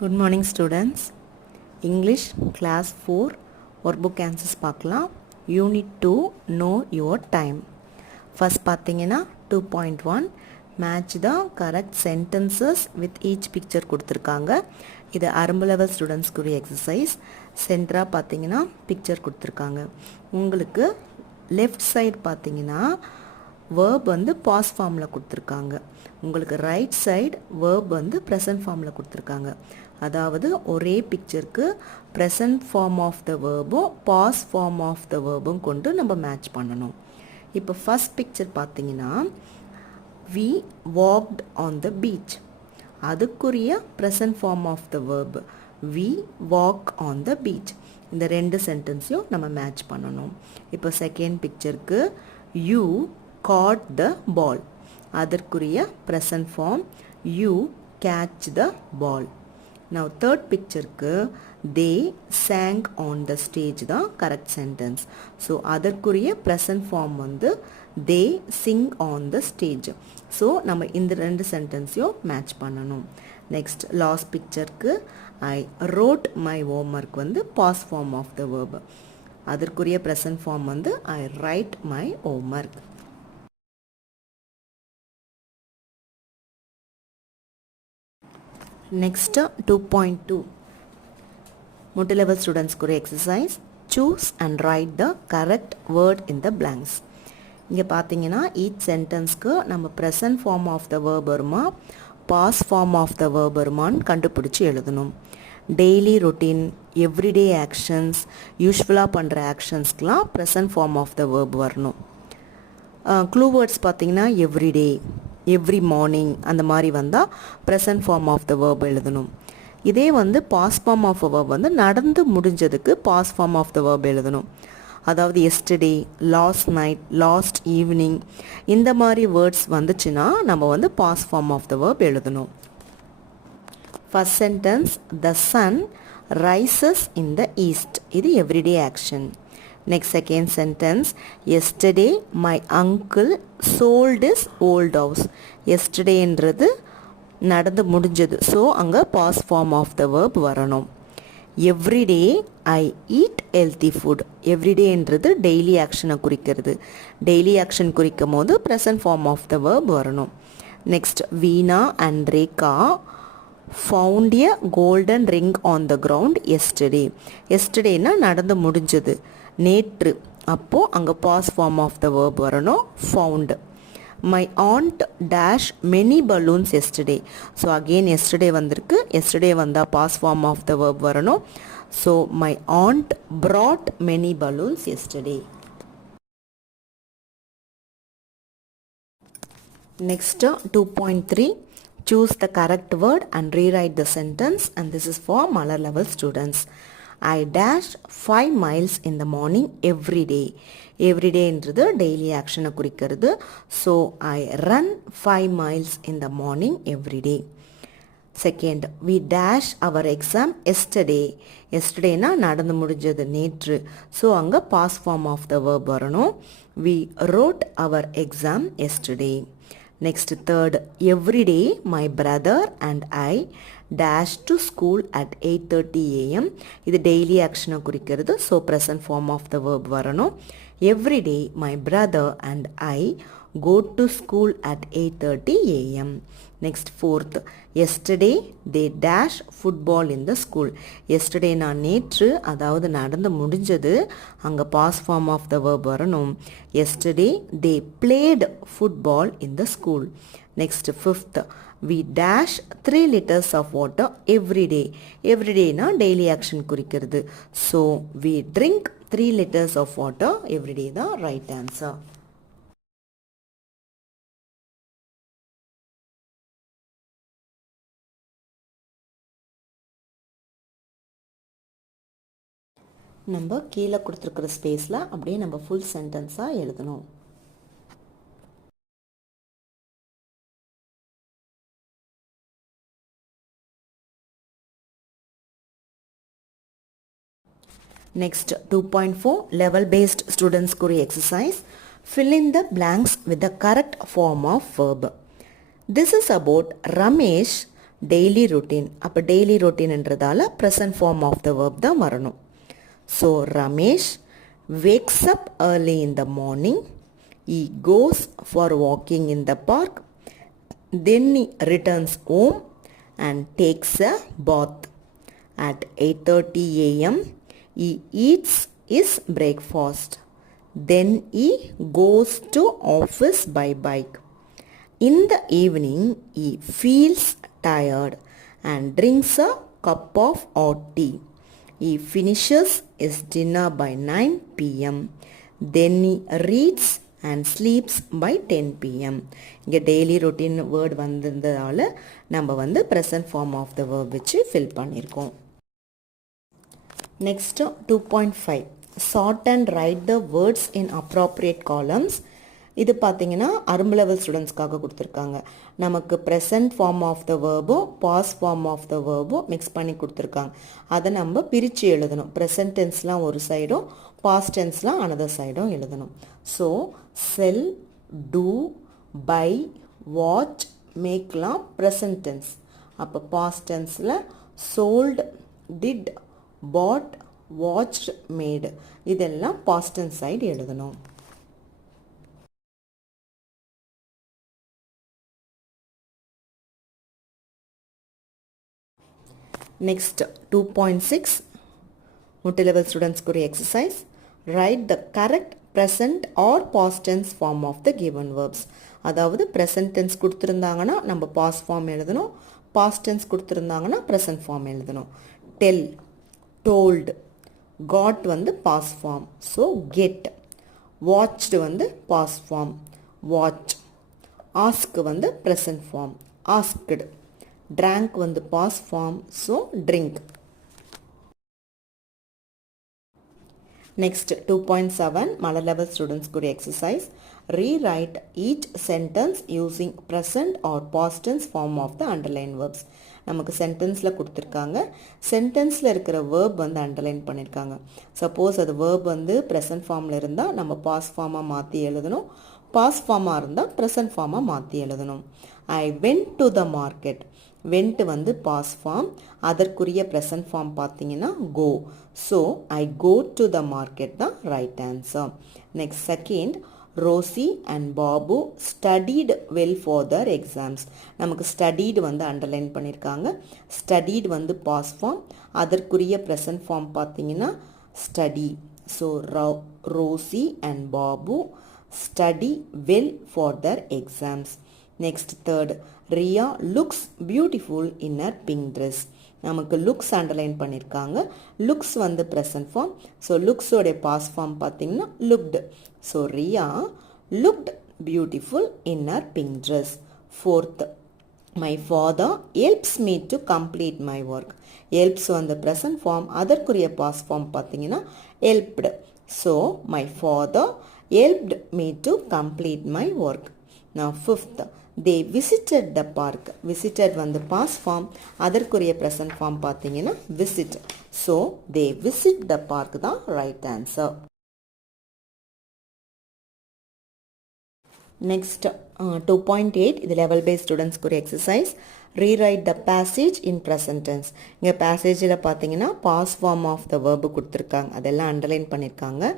Good morning students. English class 4 workbook answers பார்க்கலாம். Unit 2 know your time. First பார்த்தீங்கன்னா 2.1 match the correct sentences with each picture கொடுத்திருக்காங்க. இது ஆரம்ப level students குரிய exercise. சென்டரா பார்த்தீங்கன்னா picture கொடுத்திருக்காங்க. உங்களுக்கு லெஃப்ட் சைடு பார்த்தீங்கன்னா verb வந்து past formல கொடுத்திருக்காங்க. உங்களுக்கு ரைட் சைடு verb வந்து present formல கொடுத்திருக்காங்க. அதாவது ஒரே பிக்சருக்கு present form of the verbம் past form of the verbம் கொண்டு நம்ம மேட்ச் பண்ணணும். இப்போ ஃபர்ஸ்ட் பிக்சர் பார்த்தீங்கன்னா we walked on the beach. அதுக்குரிய present form of the verb we walk on the beach. இந்த ரெண்டு சென்டென்ஸையும் நம்ம மேட்ச் பண்ணணும். இப்போ second பிக்சருக்கு you caught the ball. அதற்குரிய present form you catch the ball. Now third pictureக்கு they sang on the stage தான் correct sentence. So அதற்குரிய present form வந்து they sing on the stage. So நம்ம இந்த ரெண்டு சென்டென்ஸையும் மேட்ச் பண்ணணும். நெக்ஸ்ட் லாஸ்ட் பிக்சருக்கு I wrote my homework வந்து past form of the verb. அதற்குரிய present form வந்து I write my homework. Next 2.2 multi-level students குரிய exercise choose and write the correct word in the blanks. இங்க பார்த்தீங்கன்னா each sentenceக்கு நம்ம present form of the verb வருமா past form of the verb வருமான்னு கண்டுபிடிச்சு எழுதணும். daily routine, everyday actions, usually பண்ற actionsக்குலாம் present form of the verb வரணும். clue words பார்த்தீங்கன்னா everyday, every morning அந்த மாதிரி வந்தால் present form of the verb எழுதணும். இதே வந்து past form of a verb வந்து நடந்து முடிஞ்சதுக்கு past form of the verb எழுதணும். அதாவது yesterday, last night, last evening இந்த மாதிரி வேர்ட்ஸ் வந்துச்சுன்னா நம்ம வந்து past form of the verb எழுதணும். First sentence the sun rises in the east. இது everyday action. Next second sentence yesterday my uncle sold his old house. yesterday என்றது நடந்து முடிஞ்சது so அங்க past form of the verb வரணும். every day I eat healthy food. every day என்றது daily action குறிக்கிறது. daily action குறிக்கும் போது present form of the verb வரணும். next Veena and Rekha found a golden ring on the ground yesterday. yesterdayனா நடந்து முடிஞ்சது நேற்று அப்போ அங்க past form of the verb வரணும் found. my aunt dash many balloons yesterday. so again yesterday வந்திருக்கு yesterday வந்தா past form of the verb வரணும். so my aunt brought many balloons yesterday. next 2.3 choose the correct word and rewrite the sentence and this is for Malar level students. I dash 5 miles in the morning every day. every day என்றது daily action குறிக்கிறது. so I run 5 miles in the morning every day. second we dash our exam yesterday. yesterdayனா நடந்து முடிஞ்சது நேற்று so அங்க past form of the verb வரணும். we wrote our exam yesterday. next third every day my brother and I dash to school at 8:30 am. இது daily action குறிக்கிறது so present form of the verb வரணும். every day my brother and I go to school at 8:30 am. next fourth yesterday they dash football in the school. yesterday நான் நேற்று அதாவது நடந்து முடிஞ்சது அங்க past form of the verb வரணும். yesterday they played football in the school. next fifth we dash 3 liters of water every day. every day na daily action குறிக்கிறது so we drink 3 liters of water every day the right answer. நம்ம கீழே கொடுத்திருக்கிற ஸ்பேஸ்ல அப்படியே நம்ம full sentence-ஆ எழுதணும். Next 2.4 level based students kuria exercise fill in the blanks with the correct form of verb. This is about Ramesh daily routine. அப்போ daily ரொட்டீன்ன்றதால present form of the verb தான் வரணும். So Ramesh wakes up early in the morning. He goes for walking in the park. Then he returns home and takes a bath. At 8:30 a.m. he eats his breakfast. Then he goes to office by bike. In the evening he feels tired and drinks a cup of hot tea. He finishes his dinner by 9 p.m. Then he reads and sleeps by 10 p.m. இங்கே daily routine word வந்திருந்ததால் நம்ம வந்து present form of the verb வச்சு fill பண்ணியிருக்கோம். Next 2.5 sort and write the words in appropriate columns. இது பார்த்தீங்கன்னா அரும்பு level ஸ்டூடெண்ட்ஸ்க்காக கொடுத்துருக்காங்க. நமக்கு ப்ரெசன்ட் ஃபார்ம் ஆஃப் த வேர்போ பாஸ் ஃபார்ம் ஆஃப் த வேர்போ மிக்ஸ் பண்ணி கொடுத்துருக்காங்க. அதை நம்ம பிரித்து எழுதணும். ப்ரெசன்ட் டென்ஸ்லாம் ஒரு சைடும் பாஸ்ட் டென்ஸ்லாம் அனதர் சைடும் எழுதணும். So sell, do, buy, watch, மேக்லாம் ப்ரெசன்ட் டென்ஸ். அப்போ பாஸ்ட் டென்ஸில் sold, did, bought, watched, made இதெல்லாம் பாஸ்ட் டென்ஸ் சைடு எழுதணும். Next 2.6 multi-level students க்கு exercise. Write the correct present or past tense form of the given verbs. அதாவது present tense கொடுத்திருந்தாங்கன்னா நம்ம past form எழுதணும். past tense கொடுத்திருந்தாங்கன்னா present form எழுதணும். Tell, told, got வந்து past form. So get. Watched வந்து past form. Watch. Ask வந்து present form. Asked. Drank வந்து past form. So drink. Next 2.7 mother level students could exercise. Rewrite each sentence using present or past tense form of the underlined verbs. நமக்கு சென்டென்ஸில் கொடுத்துருக்காங்க. சென்டென்ஸில் இருக்கிற verb வந்து underline பண்ணியிருக்காங்க. Suppose அது verb வந்து present ஃபார்மில் இருந்தால் நம்ம பாஸ்ட் ஃபார்மாக மாற்றி எழுதணும். பாஸ்ட் ஃபார்மாக இருந்தால் ப்ரெசன்ட் ஃபார்மாக மாற்றி எழுதணும். I went to the market. Went வந்து பாஸ்ட் ஃபார்ம். அதற்குரிய ப்ரெசன்ட் ஃபார்ம் பார்த்தீங்கன்னா go. So I go to the market தான் right answer. Next second, Rosie and Babu studied well for their exams. நமக்கு ஸ்டடீடு வந்து அண்டர்லைன் பண்ணியிருக்காங்க. ஸ்டடீடு வந்து past form. அதற்குரிய present form பார்த்தீங்கன்னா study. So Rosie and Babu study well for their exams. Next third, Riya looks beautiful in her pink dress. நமக்கு looks underline பண்ணியிருக்காங்க. Looks வந்து present form. So லுக்ஸோடைய பாஸ்ட் ஃபார்ம் பார்த்தீங்கன்னா looked. So Riya looked beautiful in her pink dress. Fourth, my father helps me to complete my work. Helps வந்து present form. அதற்குரிய past form பார்த்தீங்கன்னா helped. So my father helped me to complete my work. Now fifth, they visited the park. Visited வந்து past form. அதற்குரிய present form பார்த்தீங்கன்னா visit. So they visit the park தான் right answer. Next 2.8 இது level based students க்கு exercise. Rewrite the passage in present tense. இங்க passageல பார்த்தீங்கன்னா past form of the verb கொடுத்திருக்காங்க. அதெல்லாம் underline பண்ணிருக்காங்க.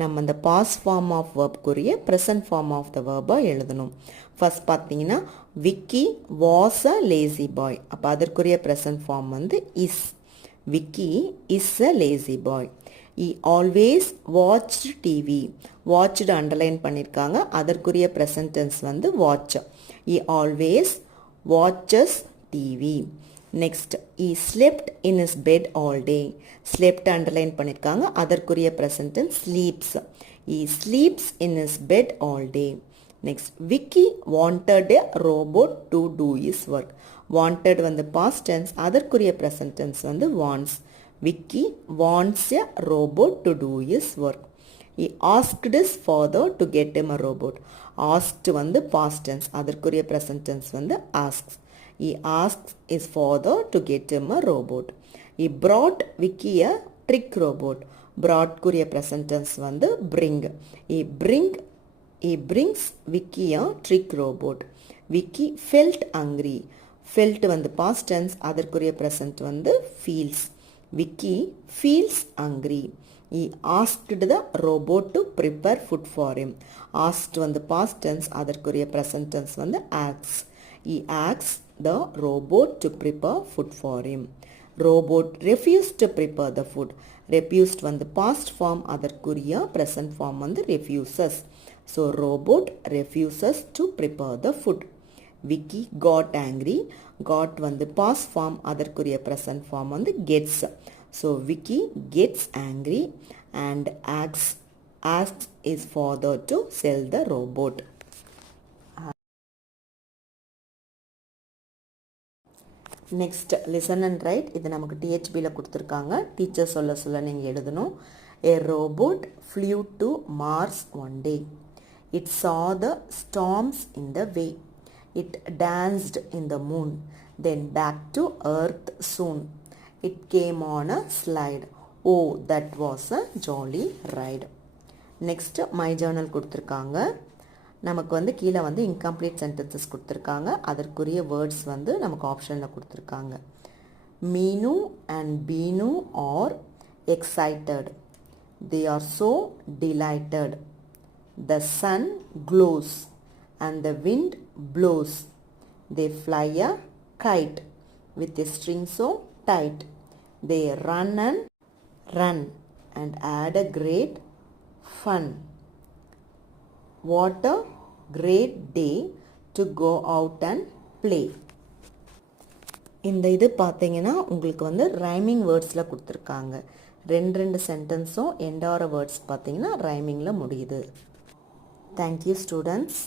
நம்ம அந்த பாஸ்ட் ஃபார்ம் ஆஃப் வேர்ப்க்குரிய ப்ரெசன்ட் ஃபார்ம் ஆஃப் த வேர்பை எழுதணும். ஃபர்ஸ்ட் பார்த்தீங்கன்னா Vicky was a lazy boy. அப்போ அதற்குரிய ப்ரெசன்ட் ஃபார்ம் வந்து is. Vicky is a lazy boy. He always watched TV. Watched underline பண்ணியிருக்காங்க. அதற்குரிய ப்ரெசன்ட் டென்ஸ் வந்து watch. He always watches TV. Next, he slept in his bed all day. slept underline பண்ணியிருக்காங்க. அதற்குரிய present tense sleeps. he sleeps in his bed all day. Next, Vicky wanted a robot to do his work. wanted வந்து past tense. அதற்குரிய present tense வந்து wants. Vicky wants a robot to do his work. he asked his father to get him a robot. asked வந்து past tense. அதற்குரிய present tense வந்து asks. He asks his father to get him a robot. He brought Vicky a trick robot. Brought குரிய present tense வந்து bring. He brings Vicky a trick robot. Vicky felt hungry. felt வந்து past tense, அதற்குரிய present வந்து feels. Vicky feels hungry. He asked the robot to prepare food for him. Asked வந்து past tense, அதற்குரிய present tense வந்து asks. He asked the robot to prepare food for him. Robot refused to prepare the food. Refused வந்து past form, அதற்குரிய present form வந்து refuses. So robot refuses to prepare the food. Vicky got angry. Got வந்து past form, அதற்குரிய present form வந்து gets. So Vicky gets angry and asks his father to sell the robot. Next, listen and write. இது நமக்கு THBல கொடுத்திருக்காங்க. Teacher சொல்ல நீங்கள் எழுதணும். A robot flew to Mars one day. It saw the storms in the way. It danced in the moon. Then back to Earth soon. It came on a slide. Oh, that was a jolly ride. Next, my journal கொடுத்திருக்காங்க. நமக்கு வந்து கீழே வந்து incomplete sentences கொடுத்திருக்காங்க. அதற்குரிய words வந்து நமக்கு ஆப்ஷனில் கொடுத்திருக்காங்க. Meenu and Beenu are excited. They are so delighted. The sun glows and the wind blows. They fly a kite with a string so tight. They run and add a great fun. What a great day to go out and play. இந்த இது பார்த்தீங்கன்னா உங்களுக்கு வந்து rhyming வேர்ட்ஸில் கொடுத்துருக்காங்க. ரெண்டு சென்டென்ஸும் எண்டார words பார்த்தீங்கன்னா ரைமிங்கில் முடியுது. Thank you students.